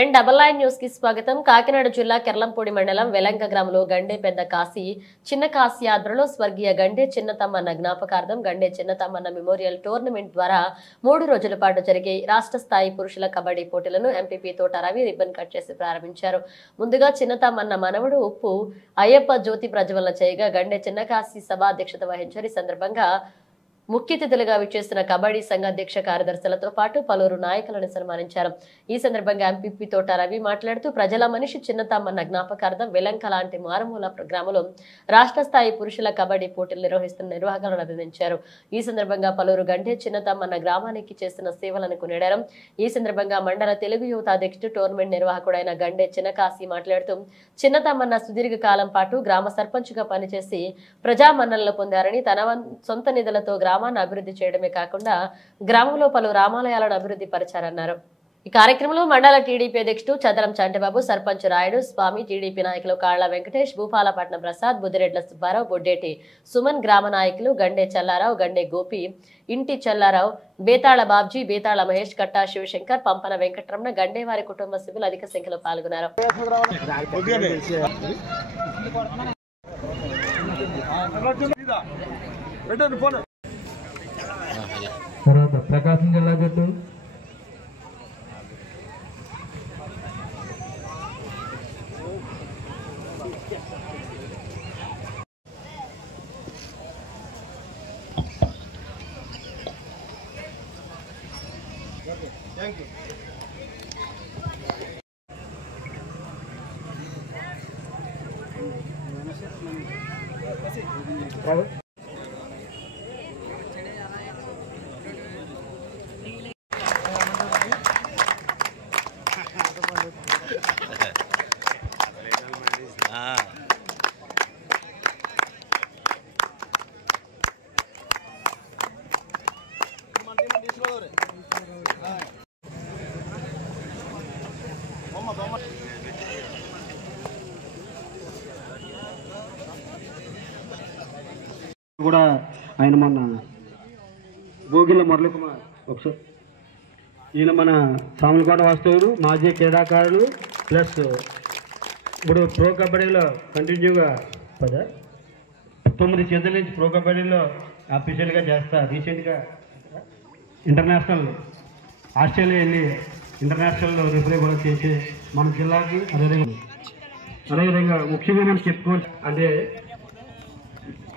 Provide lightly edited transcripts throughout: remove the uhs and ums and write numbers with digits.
N99 news కి స్వాగతం. కాకినాడ జిల్లా కెర్లంపూడి మండలం వెలంక గ్రామంలో గండే పెద్ద కాశీ చిన్న కాశీ ఆధ్వర్యంలో స్వర్గీయ గండే చిన్నతమ్మన్న జ్ఞాపకార్థం గండే చిన్నతమ్మన్న మెమోరియల్ టోర్నమెంట్ ద్వారా 3 రోజుల పాటు జరిగే రాష్ట్ర స్థాయి పురుషుల కబడ్డీ పోటీలను ఎంపీపీ తోట రవి రిబ్బన్ కట్ చేసి ప్రారంభించారు. ముందుగా చిన్నతమ్మన్న మనవడు ఉప్పు అయ్యప్ప జ్యోతి ప్రజ్వలన చేయగా గండే చిన్న కాశీ సభ అధ్యక్షత వహించారు. ఈ సందర్భంగా ముఖ్య అతిథులుగా విచ్చేసిన కబడ్డీ సంఘ అధ్యక్ష కార్యదర్శులతో పాటు పలువురు నాయకులను సన్మానించారు. ఈ సందర్భంగా ఎంపీపీ తోట రవి మాట్లాడుతూ ప్రజల మనిషి చిన్నతమ్మన్న జ్ఞాపకార్థం వెలంక లాంటి మారుమూల గ్రామంలో రాష్ట్ర స్థాయి పురుషుల కబడ్డీ పోటీలు నిర్వహిస్తున్న నిర్వాహకులను అభినందించారు. ఈ సందర్భంగా పలువురు గంటే చిన్నతమ్మన్న గ్రామానికి చేస్తున్న సేవలను కొనియాడారు. ఈ సందర్భంగా మండల తెలుగు యువత అధ్యక్షుడు టోర్నమెంట్ నిర్వాహకుడైన గండే చిన్నకాశీ మాట్లాడుతూ చిన్నతమ్మన్న సుదీర్ఘ కాలం పాటు గ్రామ సర్పంచ్గా పనిచేసి ప్రజా మన్ననలు పొందారని తన సొంత నిధులతో గ్రామాన్ని అభివృద్ధి చేయడమే కాకుండా గ్రామంలో పలు రామాలయాలను అభివృద్ధి పరిచారన్నారు. ఈ కార్యక్రమంలో మండల టీడీపీ అధ్యక్షుడు చదరం చంటిబాబు, సర్పంచ్ రాయుడు స్వామి, టీడీపీ నాయకులు కాళ్ల వెంకటేష్, భూపాలపట్నం ప్రసాద్, బుద్దిరెడ్ల సుబ్బారావు, బొడ్డేటి సుమన్, గ్రామ నాయకులు గండే చల్లారావు, గండే గోపి, ఇంటి చల్లారావు, బేతాళ బాబ్జీ, బేతాళ మహేష్, కట్టా శివశంకర్, పంపన వెంకటరమణ, గండే వారి కుటుంబ సభ్యులు అధిక సంఖ్యలో పాల్గొన్నారు. తర్వాత ప్రకాశం జిల్లా జట్టు కూడా ఆయన మొన్న గోగిళ్ళ మురళీ కుమార్ ఒకసారి ఈయన మన సామలకోట వాస్తవుడు, మాజీ క్రీడాకారులు, ప్లస్ ఇప్పుడు ప్రో కబడ్డీలో కంటిన్యూగా 9 చేతుల నుంచి ప్రో కబడ్డీలో అఫీషియల్గా చేస్తా. రీసెంట్గా ఇంటర్నేషనల్ ఆస్ట్రేలియా వెళ్ళి ఇంటర్నేషనల్ రిఫరీ కూడా చేసి మన జిల్లాకి అదేవిధంగా ముఖ్యంగా మనం చెప్పుకోవచ్చు అంటే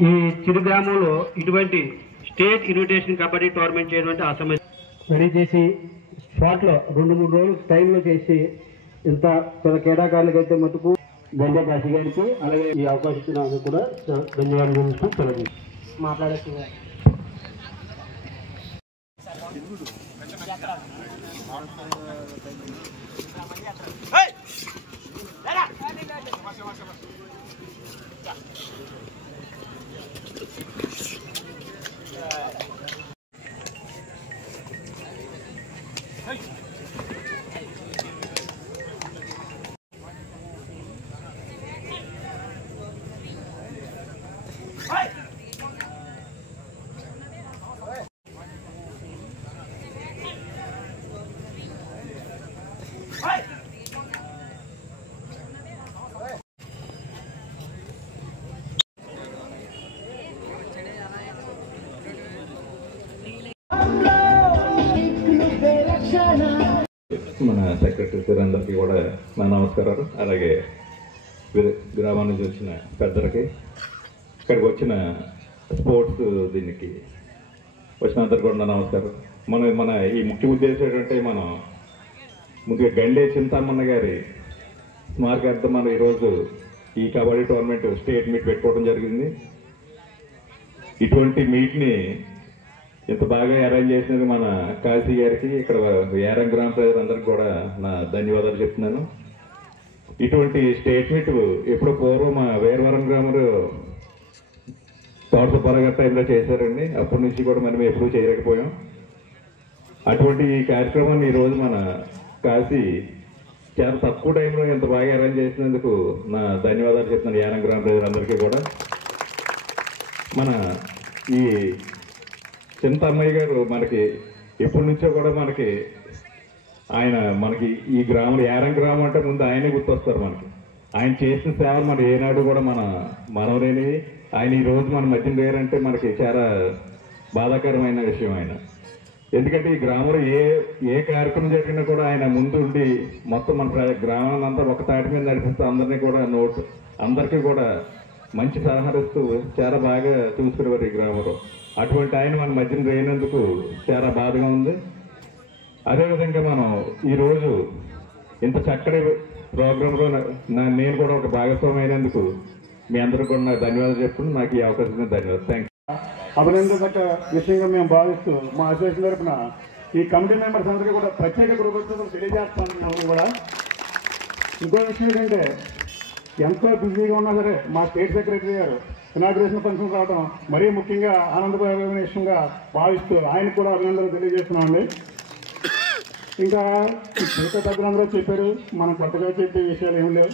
ఈ చిరు గ్రామంలో ఇటువంటి స్టేట్ ఇన్విటేషన్ కబడ్డీ టోర్నమెంట్ చేయడం ఆ సమయం రెడీ చేసి స్పాట్లో 2-3 రోజులు టైంలో చేసి ఇంత పెద్ద క్రీడాకారులకు అయితే మటుకు గండే కాశీ గారికి అలాగే ఈ అవకాశం ఇచ్చినందుకు కూడా ధన్యవాదాలు తెలియదు మాట్లాడుతున్నారు. మన సెక్రటరీ అందరికీ కూడా నా నమస్కారాలు. అలాగే గ్రామం నుంచి వచ్చిన పెద్దలకి, ఇక్కడికి వచ్చిన స్పోర్ట్స్ దీనికి వచ్చిన అందరికి కూడా నా నమస్కారం. మన ఈ ముఖ్య ఉద్దేశం ఏంటంటే మనం ముందుగా గండే చింతామన్న గారి స్మారకార్థం మనం ఈరోజు ఈ కబడ్డీ టోర్నమెంట్ స్టేట్ మీట్ పెట్టుకోవడం జరిగింది. ఇటువంటి మీట్ని ఇంత బాగా అరేంజ్ చేసినందుకు మన కాశీ గారికి, ఇక్కడ యారం గ్రామ ప్రజలందరికీ కూడా నా ధన్యవాదాలు చెప్తున్నాను. ఇటువంటి స్టేట్ మీట్ ఎప్పుడో పూర్వం మా వీరవరం గ్రామంలో తోట సుబ్బారావు టైంలో చేశారండి. అప్పటి నుంచి కూడా మనం ఎప్పుడూ చేయలేకపోయాం. అటువంటి కార్యక్రమాన్ని ఈరోజు మన కాశీ చాలా తక్కువ టైంలో ఇంత బాగా అరేంజ్ చేసినందుకు నా ధన్యవాదాలు చెప్తున్నాను యానం గ్రామ ప్రజలందరికీ కూడా. మన ఈ చింతమ్మయ్య గారు మనకి ఎప్పటి నుంచో కూడా మనకి ఆయన మనకి ఈ గ్రామం యారం గ్రామం అంటే ముందు ఆయనే గుర్తొస్తారు మనకి. ఆయన చేసిన సేవలు మనం ఏనాడు కూడా మనవలేని ఆయన ఈ రోజు మన మధ్యన లేరంటే మనకి చాలా బాధాకరమైన విషయం ఆయన. ఎందుకంటే ఈ గ్రామంలో ఏ కార్యక్రమం జరిగినా కూడా ఆయన ముందు ఉండి మొత్తం మన గ్రామాన్ని అంతా ఒక తాటి మీద నడిపిస్తూ అందరికీ కూడా మంచి సలహాలు ఇస్తూ చాలా బాగా చూసుకునేవారు ఈ గ్రామంలో. అటువంటి ఆయన మన మధ్యన లేనందుకు చాలా బాధగా ఉంది. అదేవిధంగా మనం ఈరోజు ఇంత చక్కటి ప్రోగ్రాంలో నేను కూడా ఒక భాగస్వామి అయినందుకు మీ అందరూ కూడా నాకు ధన్యవాదాలు చెప్పుకుని నాకు ఈ అవకాశం ధన్యవాదాలు. Thank you. అభినందక విషయంగా మేము భావిస్తూ మా అసోసియేషన్ తరఫున ఈ కమిటీ మెంబర్స్ అందరికీ కూడా ప్రత్యేక కృతజ్ఞతలు తెలియజేస్తాను. కూడా ఇంకో విషయం ఏంటంటే ఎంతో బిజీగా ఉన్నా సరే మా స్టేట్ సెక్రటరీ గారు ఇనాగ్రేషన్ ఫంక్షన్ రావడం మరీ ముఖ్యంగా ఆనందకరమైన విషయంగా భావిస్తూ ఆయనకు కూడా అభినందనలు తెలియజేస్తున్నామండి. ఇంకా మిగతా పెద్దలందరూ చెప్పారు, మనం కొత్తగా చెప్పే విషయాలు ఏమి లేవు.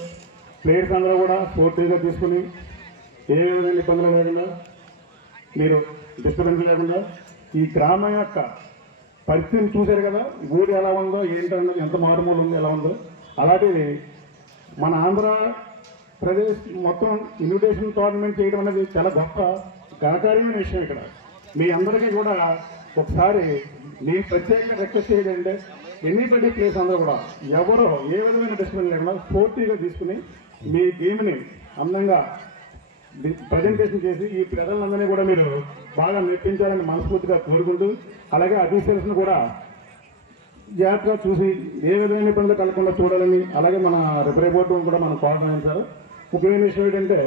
ప్లేయర్స్ అందరూ కూడా స్పోర్టివ్గా తీసుకుని ఏ విధమైన ఇబ్బందులు లేకుండా మీరు డిస్టర్బెన్స్ లేకుండా ఈ గ్రామం యొక్క పరిస్థితిని చూశారు కదా, ఊరు ఎలా ఉందో ఏంటంటే ఎంత మారుమూల ఉందో ఎలా ఉందో అలాంటిది మన ఆంధ్రప్రదేశ్ మొత్తం ఇన్విటేషన్ టోర్నమెంట్ చేయడం అనేది చాలా గొప్ప ఘనకార్యమైన విషయం. ఇక్కడ మీ అందరికీ కూడా ఒకసారి నేను ప్రత్యేకంగా రిక్వెస్ట్ చేయాలంటే ఎనీబడి ప్లేస్ అందరూ కూడా ఎవరో ఏ విధమైన డిస్టర్బెన్స్ లేకుండా స్పోర్టివ్గా తీసుకుని మీ గేమ్ని అందంగా ప్రజెంటేషన్ చేసి ఈ ప్రజలందరినీ కూడా మీరు బాగా మెప్పించాలని మనస్ఫూర్తిగా కోరుకుంటూ, అలాగే అఫీషియల్స్ని కూడా జాగ్రత్తగా చూసి ఏ విధమైన ఇబ్బందులు కలగకుండా చూడాలని, అలాగే మన రిఫరీ బోర్డు కూడా మనం కోరడం సార్. ముఖ్యమైన విషయం ఏంటంటే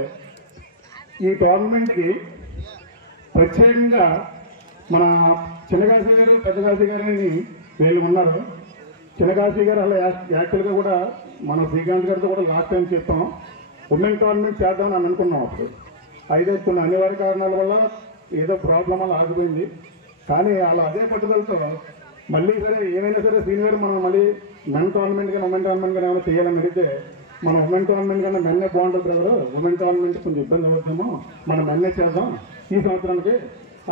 ఈ టోర్నమెంట్కి ప్రత్యేకంగా మన చిన్నకాశీ గారు పెద్దకాశీ గారిని వీళ్ళు ఉన్నారు. చిన్నకాశీ గారు అలా యాక్చువల్గా కూడా మన శ్రీకాంత్ గారితో కూడా లాస్ట్ టైం చెప్పాం ఉమెన్ టోర్నమెంట్ చేద్దామని అని అనుకున్నాం అప్పుడు. అయితే కొన్ని అనివార్య కారణాల వల్ల ఏదో ప్రాబ్లం అలా ఆగిపోయింది. కానీ అలా అదే పట్టుదలతో మళ్ళీ సరే ఏమైనా సరే సీనియర్ మనం మళ్ళీ మెన్ టోర్నమెంట్ కానీ ఉమెన్ టోర్నమెంట్ కానీ ఏమైనా చేయాలని అడిగితే మనం ఉమెన్ టోర్నమెంట్ కన్నా మెన్నే బాగుంటుంది బ్రదరు, ఉమెన్ టోర్నమెంట్ కొంచెం ఇబ్బంది అవుతుందేమో, మనం మెన్నే చేద్దాం ఈ సంవత్సరానికి.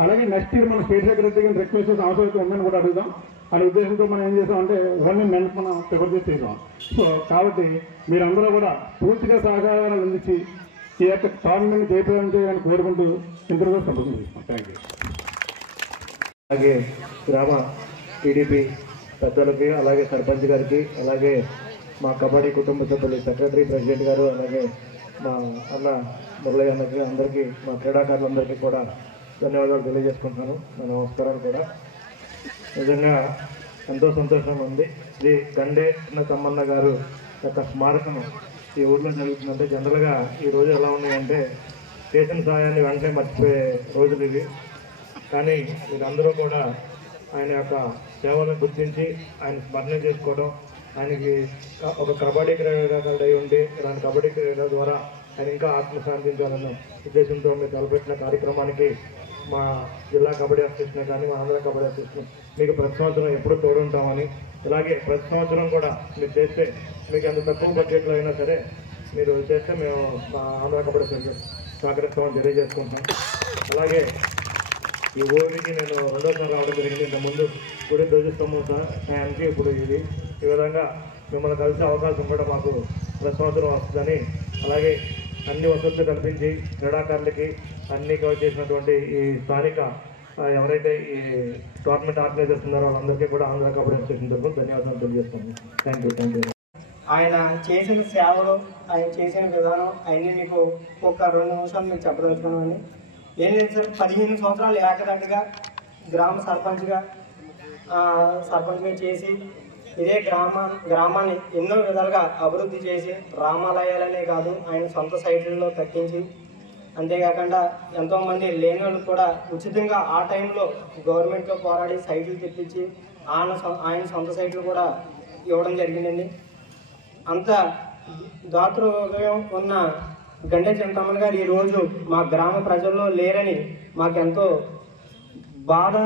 అలాగే నెక్స్ట్ ఇయర్ మన స్టేట్ సెక్రటరీ గారిని రిక్వెస్ట్ చేసి అవసరం ఉమెన్ కూడా అడుగుదాం అనే ఉద్దేశంతో మనం ఏం చేసామంటే ఓన్లీ మెన్స్ మనం ప్రిపేర్ చేసి చేసాం. సో కాబట్టి మీరందరూ కూడా పూర్తిగా సహకారాలు అందించి ఈ యొక్క టోర్నమెంట్ జయప్రదం చేయాలని కోరుకుంటూ ఇంతలో సంబంధం చేస్తాం. Thank you. అలాగే గ్రామ టీడీపీ పెద్దలకి, అలాగే సర్పంచ్ గారికి, అలాగే మా కబడ్డీ కుటుంబ సభ్యులు సెక్రటరీ ప్రెసిడెంట్ గారు, అలాగే మా అన్న మురళయ్య అన్నకి, అందరికీ మా క్రీడాకారులందరికీ కూడా ధన్యవాదాలు తెలియజేసుకుంటున్నాను. నా నమస్కారాలు కూడా. నిజంగా ఎంతో సంతోషంగా ఉంది. శ్రీ గండే చిన్న తమ్మన్న గారు యొక్క స్మారకం ఈ ఊర్లో జరుగుతుందంటే జనరల్గా ఈ రోజు ఎలా ఉన్నాయంటే చేసిన సహాయాన్ని వెంటనే మర్చిపోయే రోజులు ఇవి. కానీ వీరందరూ కూడా ఆయన యొక్క సేవలను గుర్తించి ఆయన స్మరణ చేసుకోవడం, ఆయనకి ఒక కబడ్డీ క్రీడాకారుడు అయి ఉండి ఇలాంటి కబడ్డీ క్రీడ ద్వారా ఆయన ఇంకా ఆత్మశాంతించాలన్న ఉద్దేశంతో మీరు తలపెట్టిన కార్యక్రమానికి మా జిల్లా కబడ్డీ అసోసియేషన్ కానీ మా ఆంధ్ర కబడ్డీ అసోసియేషన్ మీకు ప్రతి సంవత్సరం ఎప్పుడూ తోడుంటామని, ఇలాగే ప్రతి సంవత్సరం కూడా మీరు చేస్తే మీకు అంత తక్కువ బడ్జెట్లో అయినా సరే మీరు చేస్తే మేము మా ఆంధ్ర కబడ్డీ అసోసియేషన్ సహకరిస్తామని తెలియజేసుకుంటాం. అలాగే ఈ ఊరికి నేను రెండోసారి రావడం జరిగింది. ఇంతకుముందు గుడి ధ్వజస్తంభం టైంకి ఇప్పుడు ఇది ఈ విధంగా మిమ్మల్ని కలిసే అవకాశం కూడా మాకు ప్రతి సంవత్సరం వస్తుందని, అలాగే అన్ని వసతులు కల్పించి క్రీడాకారులకి అన్ని చేసినటువంటి ఈ స్థానిక ఎవరైతే ఈ టోర్నమెంట్ ఆర్గనైజర్స్ ఉన్నారో వాళ్ళందరికీ కూడా ఆంధ్ర కబడ్డీ అసోసియేషన్ తరఫున ధన్యవాదాలు తెలియజేస్తాను. Thank you. ఆయన చేసిన సేవలు, ఆయన చేసిన విధానం అన్నీ మీకు ఒక 2 నిమిషాలు మీకు చెప్పదలుచుకున్నామని. ఏం లేదు సార్, 15 సంవత్సరాలు ఏకదండిగా గ్రామ సర్పంచ్గా చేసి ఇదే గ్రామాన్ని ఎన్నో విధాలుగా అభివృద్ధి చేసి రామాలయాలనే కాదు ఆయన సొంత సైట్లలో కట్టించి, అంతేకాకుండా ఎంతోమంది లేని వాళ్ళు కూడా ఉచితంగా ఆ టైంలో గవర్నమెంట్తో పోరాడి సైట్లు తెప్పించి ఆయన సొంత సైట్లు కూడా ఇవ్వడం జరిగిందండి. అంత దాతృ హృదయం ఉన్న గండే చింతమ్మన్ గారు ఈరోజు మా గ్రామ ప్రజల్లో లేరని మాకెంతో బాధ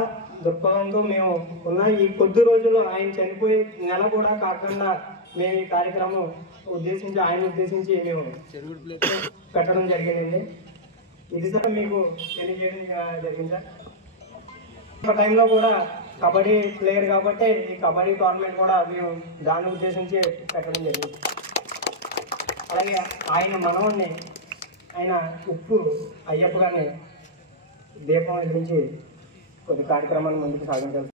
దృక్పథంతో మేము ఉన్న ఈ కొద్ది రోజుల్లో ఆయన చనిపోయే నెల కూడా కాకుండా మేము ఈ కార్యక్రమం ఆయన ఉద్దేశించి మేము పెట్టడం జరిగిందండి. ఇది సార్ మీకు తెలియజేయడం జరిగింది సార్. ఒక టైంలో కూడా కబడ్డీ ప్లేయర్ కాబట్టి ఈ కబడ్డీ టోర్నమెంట్ కూడా మేము దాన్ని ఉద్దేశించి పెట్టడం జరిగింది. అలాగే ఆయన మనవడిని ఆయన ఉప్పు అయ్యప్ప గారిని దీపం వెలిగించి కొద్ది కార్యక్రమాన్ని ముందుకు సాగించాలి.